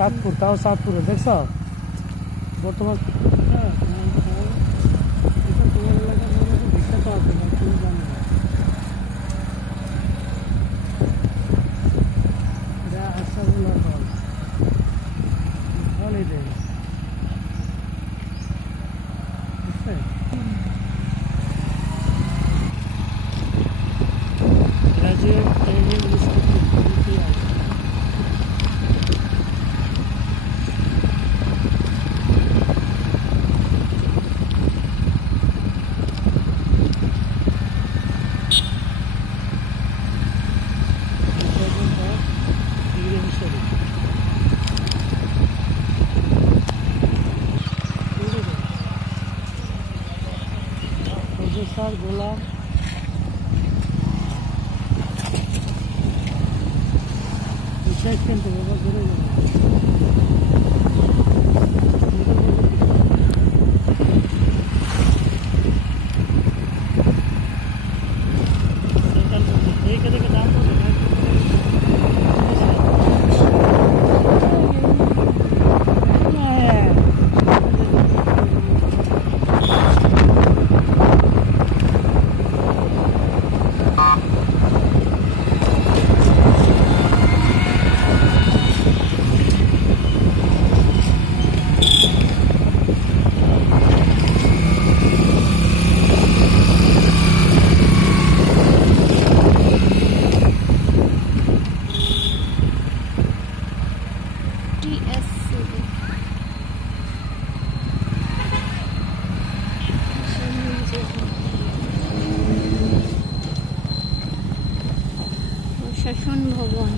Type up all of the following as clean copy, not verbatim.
চাঁদপুর, তাও চাঁদপুরে দেখছো বর্তমান। তোমার এলাকার বিখ্যাত আছে না, তুমি জানো না। এটা আশরাফুল হল, holiday graduate training institute. Professor Golam শেষ কিন্তু বাবা ঘুরে যাবে। প্রশাসন ভবন।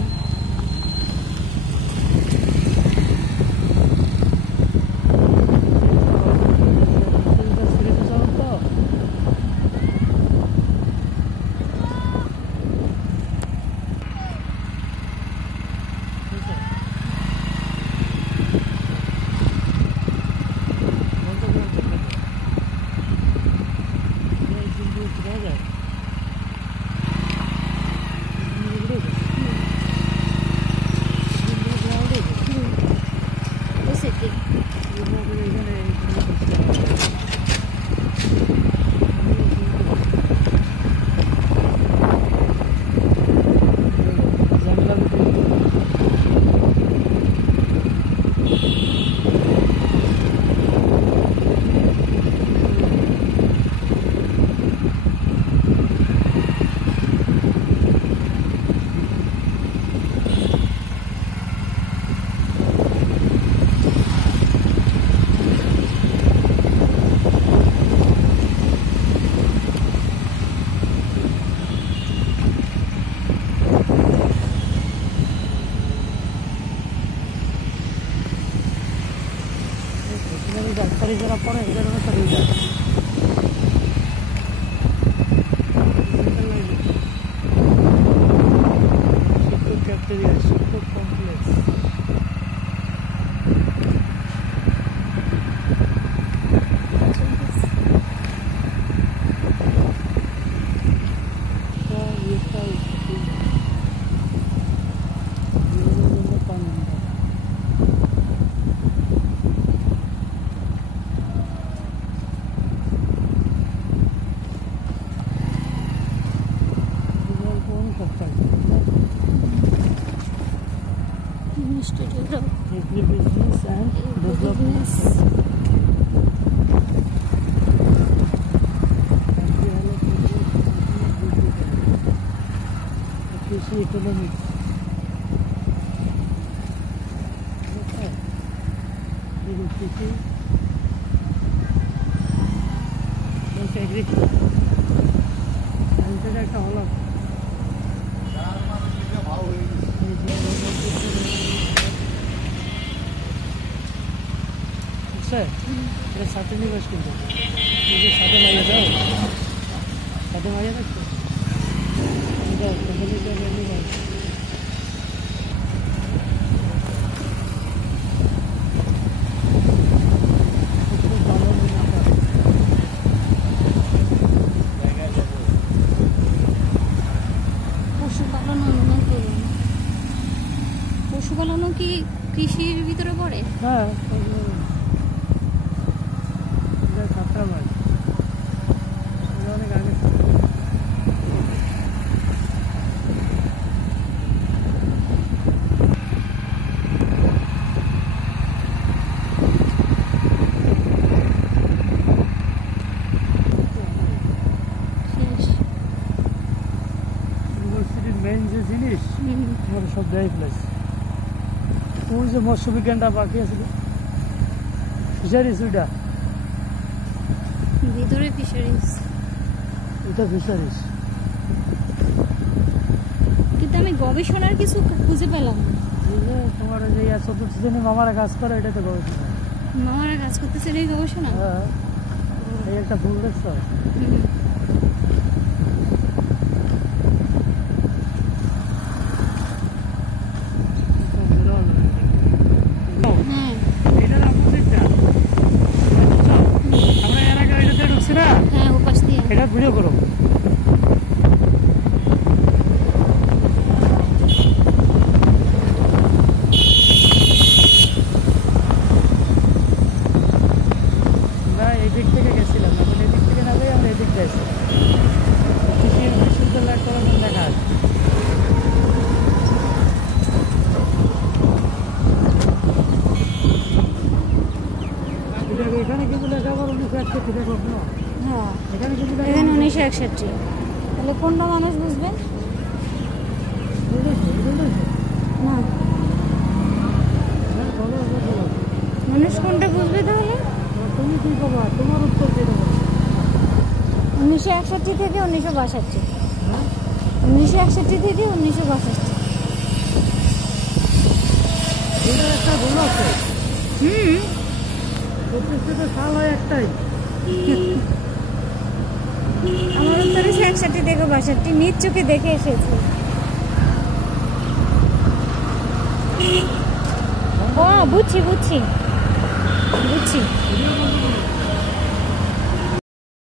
ডাক্তারি যারা পড়ে এদের একটা রেজাল্ট শিক্ষক ক্যাফটেরিয়া, শিক্ষক complex, Institute of Agribusiness and Development. Kৃষি ইকোনমিক্স, কৃষি এগ্রিকালচার একটা হলো সাথে নিবাস কিন্তু সাথে মাইয়া যাও, সাথে মাইয়া দেখতো পশুপালনও কি কৃষির ভিতরে আমার সব দেয় প্লেস। ওই যে মৎস্য বিজ্ঞানটা বাকি আছে, ফিশারিজ ওইটা, ভিতরে ফিশারিজ। এটা ফিশারিজ। কিন্তু আমি গবেষণার কিছু খুঁজে পেলাম না। বুঝলে তোমার ওই যে চতুর্থ শ্রেণী মামারা কাজ করে, এটা তো গবেষণা। মামারা কাজ করতেছে এই গবেষণা। হ্যাঁ, এই একটা ফুল দেখছ? হুম। হ্যাঁ এটার অপোজিটটা আমরা এর আগে এটাতে ঢুকছি না, হ্যাঁ, ও পাশ দিয়ে। এটা ভিডিও করো। আমরা এদিক থেকে গেছিলাম, এখন এদিক থেকে না যাই আমরা এদিক যাইছি। কৃষি বিশ্ববিদ্যালয় একটা দেখা আছে। এখানে কিন্তু লেখাবার 1961 দেখো না, হ্যাঁ, এখানে কিন্তু এখানে 1961। তাহলে কোনটা মানুষ বুঝবে? না, মানুষ কোনটা বুঝবে তাহলে? তুমি কি পাবা, তোমার উত্তর দিয়ে 1961 থেকে 1962। 1961 থেকে 1962। এটার একটা ভুল আছে, হুম, 25 সাল হয় একটাই। আমার উত্তরে 61 থেকে 62, নিজ চোখে দেখে এসেছি। ও বুঝছি বুঝছি বুঝছি।